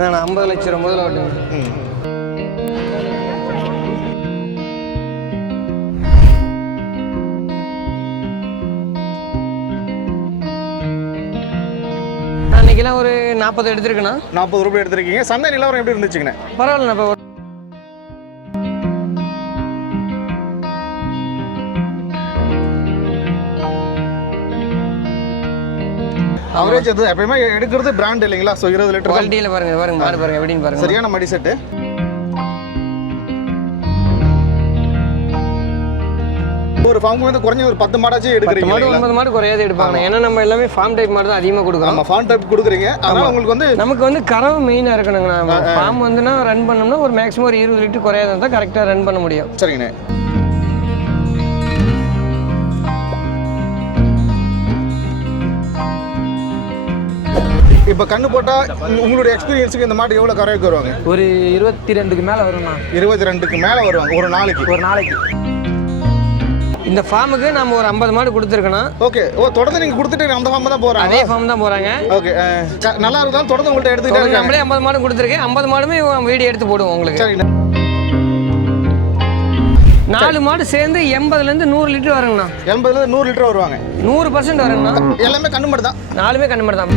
நான் 50 லட்சம் ரூபா முதல்ல ஓட்டுங்க. அன்னைக்கெல்லாம் ஒரு 40 எடுத்துருக்கேண்ணா. 40 ரூபாய் எடுத்துருக்கீங்க. சந்தை நிலவரம் எப்படி இருந்துச்சுங்கண்ணே? பரவாயில்லண்ணா. இப்போ அவரேஜ் அது எப்பயுமே எடுக்கிறது பிராண்ட் இல்லைங்களா? ஸோ 20 லிட்டர் குவாலிட்டியில் பாருங்க மாடு பாருங்க எப்படின்னு பாருங்க. சரியான மடி செட்டு. ஒரு ஃபார்ம் வந்து குறைஞ்ச ஒரு 10 மாடாச்சும் எடுக்கிறீங்க. 9 மாடு குறையாது எடுப்பாங்க. ஏன்னா நம்ம எல்லாமே ஃபார்ம் டைப் மாடு தான் அதிகமாக கொடுக்குறோம். நம்ம ஃபார்ம் டைப் கொடுக்குறீங்க. அதனால உங்களுக்கு வந்து நமக்கு வந்து கறவை மெயினாக இருக்கணுங்கண்ணா. ஃபார்ம் வந்துன்னா ரன் பண்ணோம்னா ஒரு மேக்ஸிமம் ஒரு 20 லிட்டர் குறையாத இருந்தால் கரெக்டாக ரன் பண்ண முடியும். சரிங்கண்ணே. இப்போ கண்ணு போட்டால் உங்களுடைய எக்ஸ்பீரியன்ஸுக்கு இந்த மாடு எவ்வளோ கறவைக்கு வருவாங்க? ஒரு 22க்கு மேலே வரும்ண்ணா. 22க்கு மேலே வருவாங்க ஒரு நாளைக்கு. இந்த ஃபார்முக்கு நம்ம ஒரு 50 மாடு கொடுத்துருக்கோம். ஓகே. தொடர்ந்து நீங்கள் கொடுத்துட்டு அந்த ஃபார்ம் தான் போகிறாங்க? அதே ஃபார்ம் தான் போகிறாங்க. ஓகே. நல்லா இருந்தாலும் தொடர்ந்து உங்கள்கிட்ட எடுத்துக்கிட்டே இருக்காங்க. நம்மளே 50 மாடு கொடுத்துருக்கேன். 50 மாடுமே வீடியோ எடுத்து போடுவோம் உங்களுக்கு. சரிண்ணா. 4 மாடு சேர்ந்து 80லேருந்து 100 லிட்டர் வருங்கண்ணா. 80லேருந்து 100 லிட்டர் வருவாங்க. 100% வருங்கண்ணா. எல்லாமே கண்ணு மாடு தான்? 4மே கண்ணு மாடு தான்.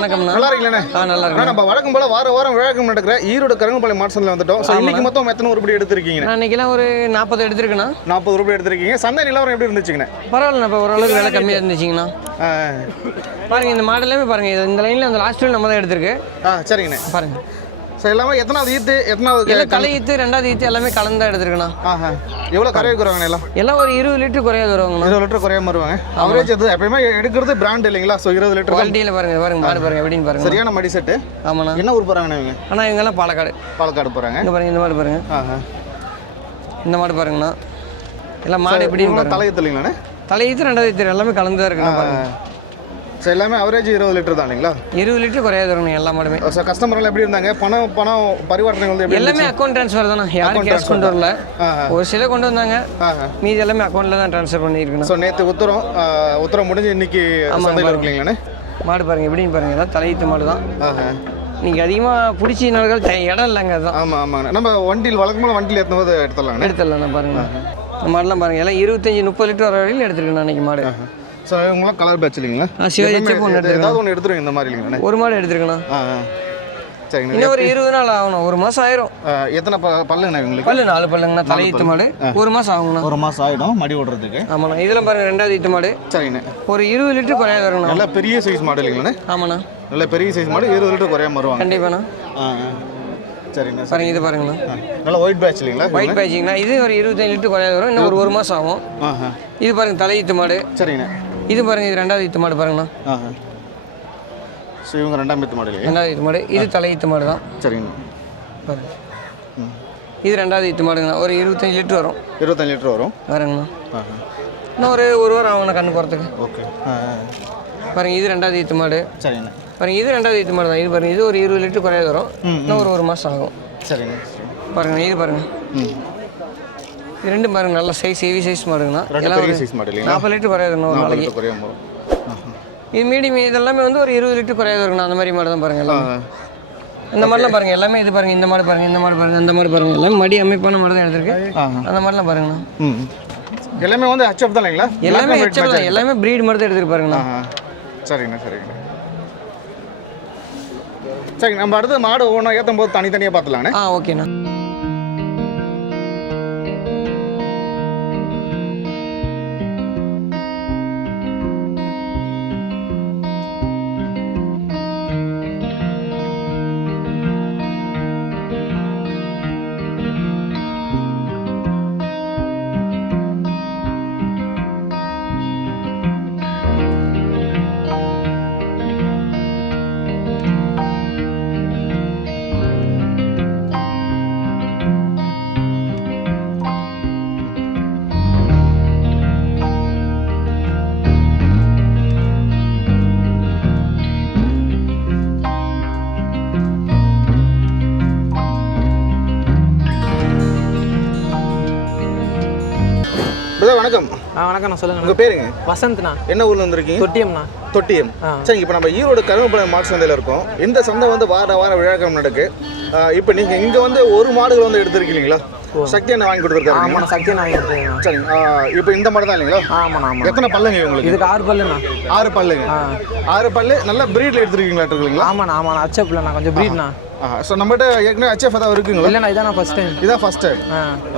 வணக்கம்ண்ணா. நல்லா இருக்கீங்களே? நல்லா இருக்கு. நம்ம வழக்கம் போல வாரம் விழாக்கம் நடக்கிற ஈரோடு கருங்கப்பாளையம் மார்சன்ல வந்துட்டோம். ஸோ இன்னைக்கு மொத்தம் எத்தனை உருப்படி எடுத்திருக்கீங்க? அன்னைக்கெல்லாம் ஒரு 40 எடுத்திருக்கேண்ணா. 40 ரூபாய் எடுத்திருக்கீங்க. சந்தை நிலவரம் எப்படி இருந்துச்சுங்கண்ணே? பரவாயில்லண்ணா. இப்போ ஓரளவுக்கு விலை கம்மியாக இருந்துச்சுங்கண்ணா. பாருங்க இந்த மாடலுமே பாருங்க. இந்த லைனில் அந்த லாஸ்ட் நம்ம தான் எடுத்திருக்கு. சரிங்கண்ணே. பாருங்க. ஸோ எல்லாமே எத்தனாவது ஈத்து எத்தனாவது தலை ஈத்து 2வது ஈத்து எல்லாமே கலந்து தான் எடுத்துருக்கேண்ணா. எவ்வளோ கரையை வருவாங்க? எல்லாம் ஒரு 20 லிட்டர் குறையாது வருவாங்க. 20 லிட்டர் குறையாம வருவாங்க. அவரேஜ் அது எப்பயுமே எடுக்கிறது பிராண்ட் இல்லைங்களா? ஸோ 20 லிட்டர் குவாலிட்டியில் பாருங்க மாடு பாருங்க எப்படின்னு பாருங்க. சரியான மடி செட்டு. ஆமாண்ணா. என்ன ஊர் போகிறாங்கண்ணா இவங்க? ஆனால் இவங்கெல்லாம் பாலக்காடு போகிறாங்க. இங்கே பாருங்க இந்த மாடு பாருங்க. இந்த மாடு பாருங்கண்ணா. எல்லாம் மாடு எப்படின்னு தலை ஈத்து இல்லைங்களாண்ணே? தலை ஈத்து 2வது ஈத்து எல்லாமே கலந்து தான் இருக்குண்ணா. ஸோ எல்லாமே அவரேஜ் 20 லிட்டர் தான் இல்லைங்களா? 20 லிட்டர் குறையாது வரணும் எல்லா மாடுமே. ஸோ கஸ்டமர்லாம் எப்படி இருந்தாங்க? பணம் பரிவர்த்தனை வந்து எப்படி? எல்லாமே அக்கௌண்ட் ட்ரான்ஸ்ஃபர் தானே. யாரும் கேஷ் கொண்டு வரல. ஒரு சில கொண்டு வந்தாங்க. மீதி எல்லாமே அக்கௌண்ட்டில் தான் ட்ரான்ஸ்ஃபர் பண்ணியிருக்கணும். ஸோ நேற்று உத்தரம் முடிஞ்சு இன்னைக்கு சந்தையில் இருக்கீங்களாண்ணே? மாடு பாருங்க எப்படின்னு பாருங்க. எல்லாம் தலையீத்து மாடு தான். நீங்கள் அதிகமாக பிடிச்சி நாள்கள் இடம் இல்லைங்க. அதுதான். ஆமாங்க. நம்ம வழக்கமாக வண்டியில் எடுத்துடலாம் பாருங்க. இந்த மாடெல்லாம் பாருங்க. எல்லாம் 25-30 லிட்டர் வர வரையிலும் எடுத்துருக்கேன் அன்றைக்கி மாடு. ஸோ இவங்களாம் கலர் பேட்ச் இல்லைங்களா? ஏதாவது ஒன்று எடுத்துருங்க இந்த மாதிரி இல்லைங்களா? ஒரு மாடு எடுத்துருக்கண்ணா. சரிங்க. இன்னும் ஒரு 20 நாள் ஆகணும். 1 மாதம் ஆயிரும். எத்தனை பல்லுங்கண்ணா இவங்களுக்கு? பல்லு 4 பல்லுங்கண்ணா. தலையீத்து மாடு 1 மாதம் ஆகுங்கண்ணா. 1 மாதம் ஆகிடும் மடி ஓடுறதுக்கு. ஆமாண்ணா. இதெல்லாம் பாருங்க 2வது ஈத்து மாடு. சரிங்கண்ணே. ஒரு 20 லிட்டர் குறையாது வரணும். நல்ல பெரிய சைஸ் மாடு இல்லைங்கண்ணா? ஆமாண்ணா. நல்ல பெரிய சைஸ் மாடு 20 லிட்டர் குறையாம வருவாங்க. கண்டிப்பாண்ணா. சரிங்கண்ணா. பாருங்க இது பாருங்கண்ணா. நல்ல ஒயிட் பேட்ச் இல்லைங்களா? ஒயிட் பேட்சிங்கண்ணா. இது ஒரு 25 லிட்டர் குறையாது வரும். இன்னும் ஒரு 1 மாதம் ஆகும். இது பாருங்க தலையீத்து மாடு. சரிங்கண்ணா. இது பாருங்க. இது 2வது ஈத்து மாடு பாருங்கண்ணா. ஸோ இவங்க 2ஆம் ஈத்து மாடு இல்லையா? 2வது ஈத்து மாடு. இது தலையீத்து மாடு தான். சரிங்கண்ணா. பாருங்க. இது 2வது ஈத்து மாடுங்கண்ணா. ஒரு 25 லிட்டர் வரும். 25 லிட்டர் வருங்கண்ணா. இன்னும் ஒரு வாரம் ஆகும்ண்ணா கண்ணு போகிறதுக்கு. ஓகே. பாருங்க இது 2வது ஈத்து மாடு. சரிங்கண்ணா. பாருங்க இது 2வது ஈத்து மாடு தான். இது பாருங்க. இது ஒரு 20 லிட்டர் குறையாது வரும். இன்னும் ஒரு 1 மாதம் ஆகும். சரிங்க. பாருங்க இது பாருங்க. இது ரெண்டும் பாருங்க நல்ல சைஸ் ஹெவி சைஸ் மாடுங்கண்ணா. எல்லாம் பெரிய சைஸ் மாடு இல்லைங்களா? 40 லிட்டர் குறையாது ஒரு நாளைக்கு. இது மீடியம் இதெல்லாமே வந்து ஒரு 20 லிட்டர் குறையாது இருக்குண்ணா. அந்த மாதிரி மாடு தான் பாருங்க எல்லாம். இந்த மாதிரிலாம் பாருங்க எல்லாமே. இது பாருங்க இந்த மாடு பாருங்க, இந்த மாடு பாருங்க, அந்த மாடு பாருங்க. எல்லாமே மடி அமைப்பான மாடு தான் எடுத்திருக்கு. அந்த மாதிரிலாம் பாருங்கண்ணா. எல்லாமே வந்து ஹெச்எஃப் தான் இல்லைங்களா? எல்லாமே ஹெச்எஃப் தான். எல்லாமே ப்ரீட் மாதிரி தான் எடுத்துருக்கு பாருங்கண்ணா. சரிங்கண்ணா. சரி, நம்ம அடுத்து மாடு ஒவ்வொன்றா ஏற்றும் போது தனித்தனியாக பார்த்துலாண்ணே. ஓகேண்ணா. பிரதர் வணக்கம். வணக்கம். நான் சொல்லுங்க. உங்க பேருங்க? வசந்த்ண்ணா. என்ன ஊர்ல வந்திருக்கீங்க? தொட்டியம்ண்ணா. தொட்டியம். சரி, இப்போ நம்ம ஈரோடு கருங்கல்பாளையம் மாட்டு சந்தையில் இருக்கோம். இந்த சந்தை வந்து வார விழாக்கம் நடக்கு. இப்போ நீங்க இங்க வந்து ஒரு மாடுகள் வந்து எடுத்துருக்கீங்களா? சக்தி என்ன வாங்கி கொடுத்துருக்காரு? ஆமாண்ணா, சக்தி வாங்கி கொடுத்துருக்கேன். சரி, இப்போ இந்த மாடு தான் இல்லைங்களா? ஆமாண்ணா. எத்தனை பல்லுங்க உங்களுக்கு? இதுக்கு 6 பல்லுண்ணா. 6 பல்லுங்க. 6 பல்லு நல்ல பிரீட்ல எடுத்துருக்கீங்களா? இருக்குங்களா? ஆமாண்ணா. அச்சப்லண்ணா, கொஞ்சம் பிரீட்ண்ணா. ஸோ நம்மகிட்ட ஏற்கனவே HF ஏதாவது இருக்குங்களா? இல்லைண்ணா, இதான் ஃபர்ஸ்ட் டைம். இதான் ஃபர்ஸ்ட் டைம்.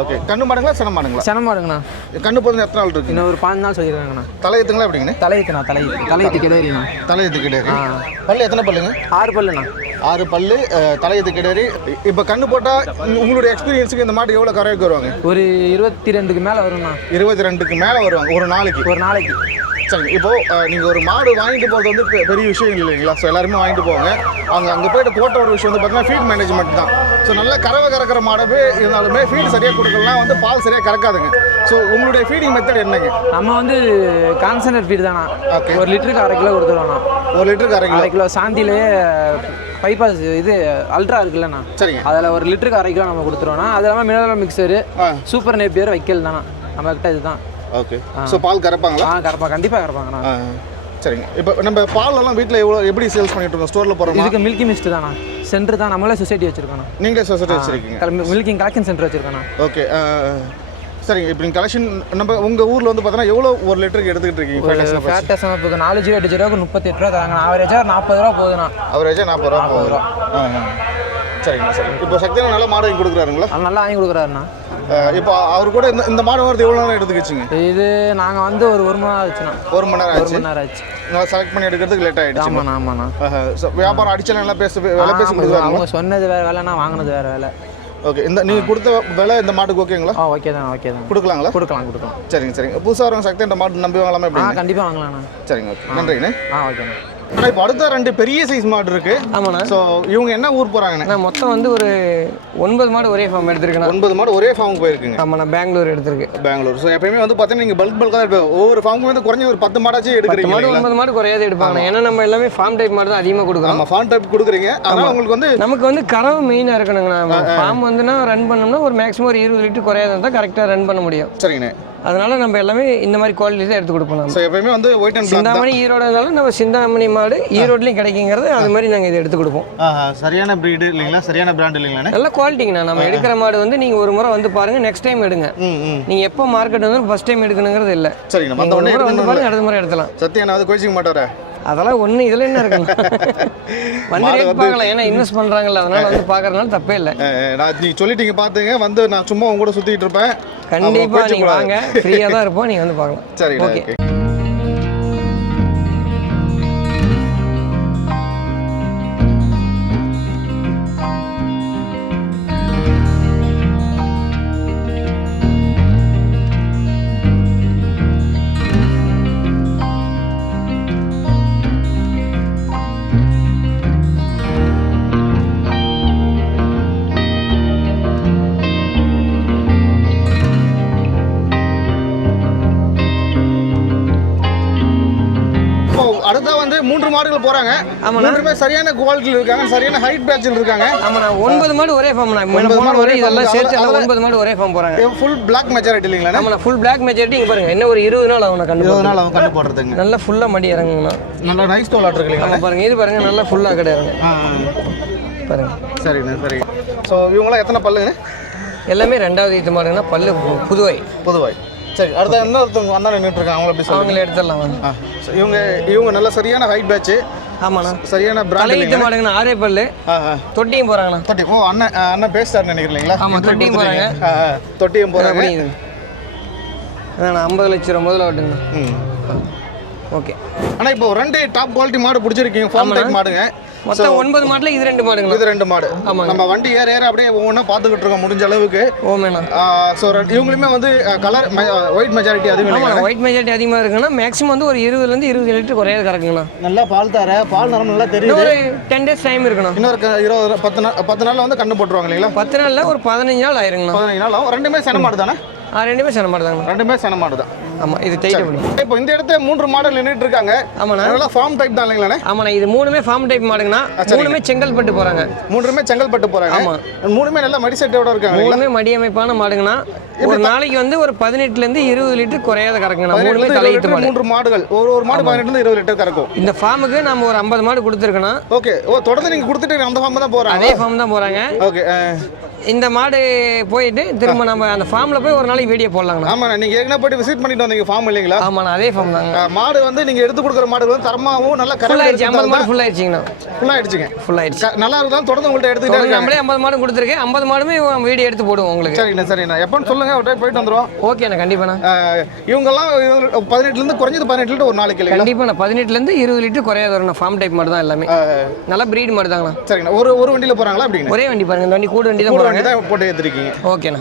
ஓகே. கண்ணு மாடுங்களா சென மாடுங்களா? சென மாடுங்கண்ணா. கண்ணு போதும் எத்தனை நாள் இருக்கு? இன்னும் ஒரு 5 நாள் சொல்லியிருக்காங்கண்ணா. தலையத்துங்களா எப்படிங்கண்ணா? தலையத்து கிடையாதுண்ணா. தலையத்து கிடையாது. பல்லு எத்தனை பல்லுங்க? 6 பல்லுண்ணா. 6 பல்லு, தலையத்து கிடையாது. இப்போ கண்ணு போட்டால் உங்களுடைய எக்ஸ்பீரியன்ஸுக்கு இந்த மாடு எவ்வளோ கரைக்கு வருவாங்க? ஒரு 22க்கு மேலே வரும்ண்ணா. 22க்கு மேலே வருவாங்க ஒரு நாளைக்கு. சரி, இப்போ நீங்கள் ஒரு மாடு வாங்கிட்டு போகிறது வந்து பெரிய விஷயம் இல்லைங்களா? ஸோ எல்லாருமே வாங்கிட்டு போவாங்க. அங்கே போய்ட்டு போட்ட ஒரு விஷயம் வந்து பார்த்தீங்கன்னா ஃபீட் மேனேஜ்மெண்ட் தான். ஸோ நல்லா கறக்கிற மாடவே இருந்தாலுமே ஃபீட் சரியாக கொடுக்கலாம், வந்து பால் சரியாக கறக்காதுங்க. ஸோ உங்களுடைய ஃபீடிங் மெத்தட் என்னங்க? நம்ம வந்து கான்சன்ட்ரேட் ஃபீட் தானா. ஓகே. 1 லிட்டருக்கு 1/2 கிலோ கொடுத்துருவோண்ணா. 1 லிட்டருக்கு 1/2 கிலோ சாந்திலேயே பைபாஸ் இது அல்ட்ரா இருக்குல்லண்ணா. சரிங்க. அதில் 1 லிட்டருக்கு 1/2 கிலோ நம்ம கொடுத்துருவோண்ணா. அது இல்லாமல் மினரல் மிக்சரு, சூப்பர் நேப்பியர் வைக்கல் தானா நம்மக்கிட்ட. இதுதான். ஓகே. ஸோ பால் கறப்பாங்களா? கண்டிப்பாக கறப்பாங்கண்ணா. சரிங்க. இப்போ நம்ம பாலெல்லாம் வீட்டில் எப்படி சேல்ஸ் பண்ணிட்டு இருக்கோம்? ஸ்டோரில் போகிறோம். இதுக்கு மில்கி மிஸ்ட் தானா சென்டர் தான். நம்மளே சொசைட்டி வச்சிருக்கோம். நீங்களே சொசைட்டி வச்சிருக்கீங்க? மில்கிங் கலெக்ஷன் சென்டர் வச்சிருக்கோம். ஓகே. சரிங்க. இப்போ நீங்கள் கலெக்ஷன் நம்ம உங்கள் ஊரில் வந்து பார்த்தீங்கன்னா எவ்வளோ 1 லிட்டருக்கு எடுத்துக்கிட்டு இருக்கீங்க? ஃபேட்டஸ் இப்போ 4 ஜீரோ 8 ஜீரோக்கு 38 ரூபா தராங்க. ஆவரேஜாக 40 ரூபா போகுதுண்ணா. ஆவரேஜாக 40 ரூபா. சரிங்க. சரி, இப்போ சக்தியான நல்லா மாடு வாங்கி கொடுக்குறாருங்களா? நல்லா வாங்கி கொடுக்குறாருண்ணா. இப்போ அவர் கூட இந்த மாடு வரது எவ்வளோ நேரம் எடுத்துக்கிச்சிங்க? இது நாங்கள் வந்து ஒரு 1 மணி நேரம் ஆச்சுண்ணா. 1 மணி நேரம் ஆச்சு. 1 மணி நேரம் ஆச்சு. நல்லா செலக்ட் பண்ணி எடுக்கிறதுக்கு லேட் ஆகிடுச்சு. ஆமாண்ணா. வியாபாரம் அடிச்சலாம் நல்லா விலை பேசி கொடுக்குறாங்க. அவங்க சொன்னது வேறு வேலைண்ணா, வாங்கினது வேறு வேலை. ஓகே. நீங்கள் கொடுத்த விலை இந்த மாட்டுக்கு ஓகேங்களா? ஓகே தான். கொடுக்கலாங்களா? கொடுக்கலாம். சரிங்க. புதுசாக வரவங்க சக்தி இந்த மாடு நம்பி வாங்கலாமா? எப்படி? கண்டிப்பாக வாங்கலாண்ணா. சரிங்க. ஓகே, நன்றிங்கண்ணே. ஓகேண்ணா. ஆனால் இப்போ அடுத்த 2 பெரிய சைஸ் மாடு இருக்கு. ஆமாண்ணா. ஸோ இவங்க என்ன ஊர் போகிறாங்கண்ணே? நான் மொத்தம் வந்து ஒரு 9 மாடு ஒரே ஃபார்ம் எடுத்துருக்கேன். 9 மாடு ஒரே ஃபார்முக்கு போயிருக்குங்க. ஆமாண்ணா, பெங்களூர் எடுத்துருக்கு. பெங்களூர். ஸோ எப்பயுமே வந்து பார்த்தீங்கன்னா நீங்கள் பல்காக தான் இருப்பீங்க. ஒவ்வொரு ஃபார்முக்கு வந்து குறைஞ்ச ஒரு 10 மாடாச்சும் எடுக்கிறீங்க. 9 மாடு குறையாத எடுப்பாங்க. ஏன்னா நம்ம எல்லாமே ஃபார்ம் டைப் மாடு தான் அதிகமாக கொடுக்குறோம். நம்ம ஃபார்ம் டைப் கொடுக்குறீங்க. அதனால் உங்களுக்கு வந்து நமக்கு வந்து கறவை மெயினாக இருக்கணுங்கண்ணா. ஃபார்ம் வந்துன்னா ரன் பண்ணோம்னா ஒரு மேக்ஸிமம் ஒரு 20 லிட்டர் குறையாத தான் கரெக்டாக ரன் பண்ண முடியும். சரிங்கண்ணே. அதனால நம்ம எல்லாமே இந்த மாதிரி குவாலிட்டி தான் எடுத்து கொடுப்போம். ஸோ எப்பயுமே வந்து ஒயிட் அண்ட் சிந்தாமணி ஈரோடு இருந்தாலும் நம்ம சிந்தாமணி மாடு ஈரோட்லையும் கிடைக்குங்கிறது அது மாதிரி நாங்கள் இதை எடுத்து கொடுப்போம். சரியான ப்ரீடு இல்லைங்களா? சரியான பிராண்ட் இல்லைங்களா? நல்ல குவாலிட்டிங்கண்ணா. நம்ம எடுக்கிற மாடு வந்து நீங்கள் ஒரு முறை வந்து பாருங்க, நெக்ஸ்ட் டைம் எடுங்க. நீங்கள் எப்போ மார்க்கெட் வந்து ஃபர்ஸ்ட் டைம் எடுக்கணுங்கிறது இல்லை. சரிங்க. நம்ம வந்து பாருங்க, அடுத்த முறை எடுக்கலாம். சத்தியம் அது கோச்சிக்க மாட்டாரா? அதெல்லாம் ஒன்று இதில் என்ன இருக்குங்க, வந்து ரேட் பார்க்கலாம். ஏன்னா இன்வெஸ்ட் பண்ணுறாங்கல்ல, அதனால வந்து பார்க்கறதுனால தப்பே இல்லை. நான் நீங்கள் சொல்லிட்டீங்க பார்த்துங்க, வந்து நான் சும்மா உங்க கூட சுற்றிட்டு இருப்பேன். கண்டிப்பாக நீங்கள் வாங்க, ஃப்ரீயாக தான் இருப்போம், நீங்கள் வந்து பார்க்கலாம். சரி, ஓகே. அடுத்தா வந்து 3 மாடுகள் போறாங்க. மூணுமே சரியான குவாலிட்டியில் இருக்காங்க, சரியான ஹைட் பேட்சில் இருக்காங்க. ஆமாண்ணா, 9 மாடு ஒரே ஃபார்ம். 9 மாடு ஒரே, இதெல்லாம் சேர்த்து 9 மாடு ஒரே ஃபார்ம் போறாங்க. ஃபுல் பிளாக் மெஜாரிட்டி இல்லைங்களா? ஆமாண்ணா, ஃபுல் பிளாக் மெஜாரிட்டி. இங்கே பாருங்க, என்ன ஒரு 20 நாள் ஆகும் கண்டு 20 நாள் அவன் கண்டு போடுறதுங்க. நல்லா ஃபுல்லா மடி இறங்குங்கண்ணா. நல்லா நைஸ் தோல் ஆட்டுருக்கீங்களா? பாருங்க, இது பாருங்க, நல்லா ஃபுல்லா கடை இறங்கு பாருங்க. சரிங்க. சரி. ஸோ இவங்களாம் எத்தனை பல்லுங்க? எல்லாமே 2வது ஈத்து மாடுங்கன்னா பல்லு புதுவை. சரி. அடுத்த என்ன ஒருத்தவங்க அண்ணா நின்றுட்டு இருக்காங்க, அவங்கள எப்படி சொல்லுங்க? அவங்கள எடுத்துடலாம் வந்து. இவங்க நல்ல சரியான ஹைட் பேட்ச். ஆமாண்ணா, சரியான பிராண்ட் ஈத்து மாடுங்கண்ணா. 6 பல்லு. தொட்டியும் போறாங்கண்ணா. தொட்டி. ஓ, அண்ணன் பேசிட்டாரு நினைக்கிறீங்களா? ஆமா, தொட்டியும் போறாங்க. தொட்டியும் போறாங்க. அதான் 50 லட்சம் முதல்ல ஓட்டுங்க. ஓகே. ஆனால் இப்போ 2 டாப் குவாலிட்டி மாடு பிடிச்சிருக்கீங்க, ஃபார்ம் டைப் மாடுங்க. மொத்தம் 9 மாடுல இது 2 மாடுங்க. இது 2 மாடு. நம்ம வண்டி ஏற அப்படியே ஒவ்வொன்றா பார்த்துக்கிட்டு இருக்கோம் முடிஞ்ச அளவுக்கு. ஓமேண்ணா. ஸோ இவங்களுமே வந்து கலர் ஒயிட் மெஜாரிட்டி அதிகமாக. ஒயிட் மெஜாரிட்டி அதிகமாக இருக்குன்னா மேக்ஸிமம் வந்து ஒரு 20 லிட்டர் குறையாது கறக்குங்கண்ணா. நல்லா பால் தர, பால் நிறம் நல்லா தெரியும். ஒரு 10 days டைம் இருக்கணும். இன்னொரு 10 நாள்ல வந்து கண்ணு போட்டுருவாங்க இல்லைங்களா? 10 நாள்ல ஒரு 15 நாள் ஆயிருங்கண்ணா. 15 நாள் ஆகும். 2மே சென மாடு தானே? 2மே சென மாடு தாங்க. 2மே சென மாடு தான். ஆமா, இது டைட் பண்ணி. இப்போ இந்த இடத்துல 3 மாடல் நின்னுட்டு இருக்காங்க. ஆமாண்ணா. அதெல்லாம் ஃபார்ம் டைப் தான் இல்லைங்களா? ஆமாண்ணா, இது 3மே ஃபார்ம் டைப் மாடுங்கண்ணா. 3மே செங்கல்பட்டு போறாங்க. 3மே செங்கல்பட்டு போறாங்க. ஆமா. 3மே நல்ல மடி செட்டோட இருக்காங்க. 3மே மடி அமைப்பான மாடுங்கண்ணா. ஒரு நாளைக்கு வந்து ஒரு 18லேருந்து 20 லிட்டர் குறையாத கறக்குங்கண்ணா. மூணுமே தலையீத்து மாடு. 3 மாடுகள் ஒரு மாடு 18 20 லிட்டர் கறக்கும். இந்த ஃபார்முக்கு நம்ம ஒரு 50 மாடு கொடுத்துருக்கோம். ஓகே. தொடர்ந்து நீங்க கொடுத்துட்டு அந்த ஃபார்ம் தான் போறாங்க. அதே ஃபார்ம் தான் போறாங்க. ஓகே. இந்த மாடு போயிட்டு திரும்ப நம்ம அந்த ஃபார்ம்ல போய் ஒரு நாளைக்கு வீடியோ போடலாங்கண்ணா. ஆமாண்ணா, நீங்க ஏற்கனவே போயிட்டு விசிட் பண்ணிட்டு வந்தீங்க ஃபார்ம் இல்லைங்களா? ஆமாண்ணா, அதே ஃபார்ம் தாங்க. மாடு வந்து நீங்க எடுத்து கொடுக்குற மாடுகள் வந்து தரமாவும் நல்ல ஃபுல் ஆயிடுச்சு. 50 மாடு ஃபுல் ஆயிடுச்சுங்கண்ணா. ஃபுல் ஆயிடுச்சுங்க. ஃபுல் ஆயிடுச்சு. நல்லா இருந்தாலும் தொடர்ந்து உங்கள்ட்ட எடுத்துக்கிட்டே இருக்காங்க. நம்மளே 50 மாடு கொடுத்துருக்கேன். 50 மாடுமே வீடியோ எடுத்து போடுவோம் உங்களுக்கு. சரிண்ணா சரிண்ணா. எப்போன்னு சொல்லுங்க, ஒரு டைம் போயிட்டு வந்துடுவோம். ஓகேண்ணா, கண்டிப்பாண்ணா. இவங்கெல்லாம் 18லேருந்து குறைஞ்சது 18 லிட்டர் ஒரு நாளைக்கு இல்லைங்களா? கண்டிப்பாண்ணா. 18லேருந்து 20 லிட்டர் குறையாத வரும். ஃபார்ம் டைப் மாடு தான் எல்லாமே. நல்லா பிரீட் மாடு தாங்கண்ணா. சரிங்கண்ணா. ஒரு வண்டியில் போகிறாங்களா? அப்படிங்க ஒரே வண்டி பாருங்க. இந்த வண்டி கூட வண்டி தான் போகிறாங்க. போட்டு ஏற்றிருக்கீங்க. ஓகேண்ணா.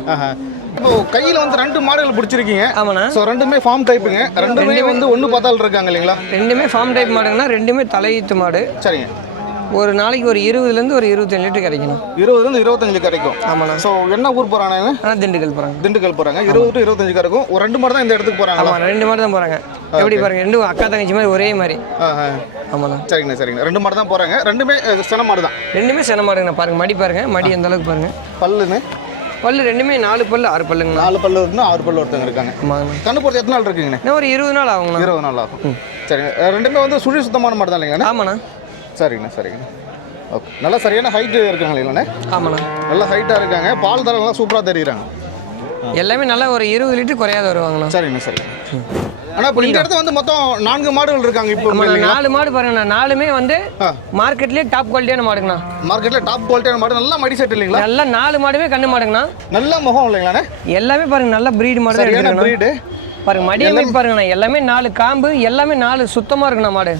இப்போ கையில் வந்து 2 மாடுகள் பிடிச்சிருக்கீங்க. ஆமாண்ணா. ஸோ ரெண்டுமே ஃபார்ம் டைப்புங்க. ரெண்டுமே வந்து ஒன்று பார்த்தால் இருக்காங்க இல்லைங்களா? ரெண்டுமே ஃபார்ம் டைப் மாடுங்கண்ணா. ரெண்டுமே தலையீத்து மாடு. சரிங்க. ஒரு நாளைக்கு ஒரு 20லேருந்து ஒரு 25 லிட்டர் கிடைக்கணும். 20லேருந்து 25 கிடைக்கும். ஆமாண்ணா. ஸோ என்ன ஊர் போகிறாங்க? திண்டுக்கல் போகிறாங்க. திண்டுக்கல் போகிறாங்க. 20 to 25 கிடைக்கும். ஒரு 2 மாடு தான் இந்த இடத்துக்கு போகிறாங்க. ஆமாம், 2 மாடு தான் போகிறாங்க. எப்படி பாருங்க, ரெண்டும் அக்கா தங்கச்சி மாதிரி ஒரே மாதிரி. ஆமாண்ணா. சரிங்கண்ணா சரிங்கண்ணா. 2 மாடு தான் போகிறாங்க. ரெண்டுமே சென மாடு தான். ரெண்டுமே சென மாடுங்கண்ணா. பாருங்க மடி பாருங்க. மடி எந்த அளவுக்கு பாருங்க. பல்லு ரெண்டுமே 4 பல்லு 6 பல்லுங்க. 4 பல்லு இருந்தால் 6 பல்லு ஒருத்தங்க இருக்காங்க. ஆமாங்க. கண்ணு போகிறது எத்தனை நாள் இருக்குங்கண்ணா? இன்னும் ஒரு 20 நாள் ஆகுங்கண்ணா. 20 நாள் ஆகும். சரிங்க. ரெண்டுமே வந்து சுழி சுத்தமான மாடு தான் இல்லைங்கண்ணா? ஆமாண்ணா. சரிங்கண்ணா சரிங்கண்ணா. ஓகே. நல்லா சரியான ஹைட்டு இருக்காங்க இல்லைங்கண்ணா? ஆமாண்ணா. நல்லா ஹைட்டாக இருக்காங்க. பால் தரலாம் சூப்பராக தெரியுறாங்க. எல்லாமே நல்லா ஒரு 20 லிட்டர் குறையாத வருவாங்கண்ணா. சரிங்கண்ணா சரிங்க. ஆனால் இப்போ இந்த இடத்துல வந்து மொத்தம் 4 மாடுகள் இருக்காங்க. இப்போ 4 மாடு பாருங்கண்ணா. 4மே வந்து மார்க்கெட்லேயே டாப் குவாலிட்டியான மாடுங்கண்ணா. மார்க்கெட்டில் டாப் குவாலிட்டியான மாடு. நல்லா மடி செட் இல்லைங்களா? நல்லா 4 மாடுமே கண்ணு மாடுங்கண்ணா. நல்ல முகம் இல்லைங்களாண்ணே? எல்லாமே பாருங்க நல்ல பிரீடு மாடு. சரியான பிரீடு பாருங்க. மடியமே பாருங்கண்ணா. எல்லாமே 4 காம்பு. எல்லாமே 4 சுத்தமாக இருக்குண்ணா மாடு.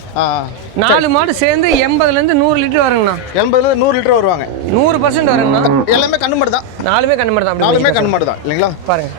4 மாடு சேர்ந்து 80லேருந்து 100 லிட்டர் வருங்கண்ணா. 80லேருந்து 100 லிட்டர் வருவாங்க. 100% வருங்கண்ணா. எல்லாமே கண்ணு மாடு தான். 4மே கண்ணு மாடு தான். 4மே கண்ணு மாடு தான் இல்லைங்களா? பாருங்க.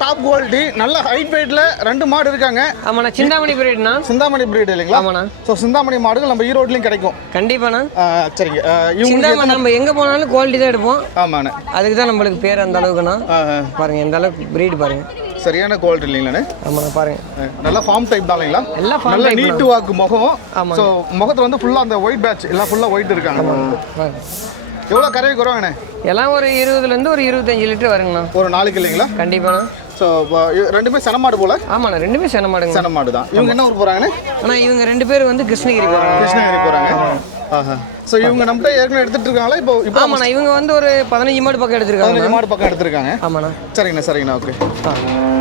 டாப் குவாலிட்டி நல்ல ஹைட் வெயிட்ல 2 மாடு இருக்காங்க. ஆமாண்ணா. சிந்தாமணி பிரீடுண்ணா. சிந்தாமணி பிரீடு இல்லைங்களா? ஆமாண்ணா. ஸோ சிந்தாமணி மாடுகள் நம்ம ஈரோட்லையும் கிடைக்கும். கண்டிப்பாண்ணா. சரிங்க. சிந்தாமணி நம்ம எங்கே போனாலும் குவாலிட்டி தான் எடுப்போம். ஆமாண்ணே. அதுக்கு தான் நம்மளுக்கு பேர் அந்த அளவுக்குண்ணா. பாருங்க எந்த அளவுக்கு பிரீடு பாருங்க. சரியான குவாலிட்டி இல்லைங்களாண்ணே? ஆமாண்ணா. பாருங்க நல்லா ஃபார்ம் டைப் தான் இல்லைங்களா? எல்லாம் ஃபார்ம் நல்ல நீட்டு வாக்கு முகம். ஸோ முகத்தில் வந்து ஃபுல்லாக அந்த ஒயிட் பேட்ச் எல்லாம் ஃபுல்லாக ஒயிட் இருக்காங்க. எவ்வளோ கறவை குறவாங்கண்ணே? எல்லாம் ஒரு 20லேருந்து ஒரு 25 லிட்டர் வருங்கண்ணா ஒரு நாளைக்கு இல்லைங்களா? கண்டிப்பாண்ணா. ஸோ ரெண்டுமே செனமாடு போல? ஆமாண்ணா. ரெண்டுமே செனமாடுங்க. செனமாடு தான். இவங்க என்ன ஊர் போகிறாங்கண்ணே? ஆனால் இவங்க 2 பேர் வந்து கிருஷ்ணகிரி போகிறாங்க. கிருஷ்ணகிரி போகிறாங்க. ஸோ இவங்க நம்மகிட்ட ஏற்கனவே எடுத்துட்டு இருக்காங்களா? இப்போ ஆமாண்ணா. இவங்க வந்து ஒரு 15 மாடு பக்கம் எடுத்துருக்காங்க. 15 மாடு பக்கம் எடுத்துருக்காங்க. ஆமாண்ணா. சரிங்கண்ணா சரிங்கண்ணா. ஓகே.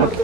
ஓகே.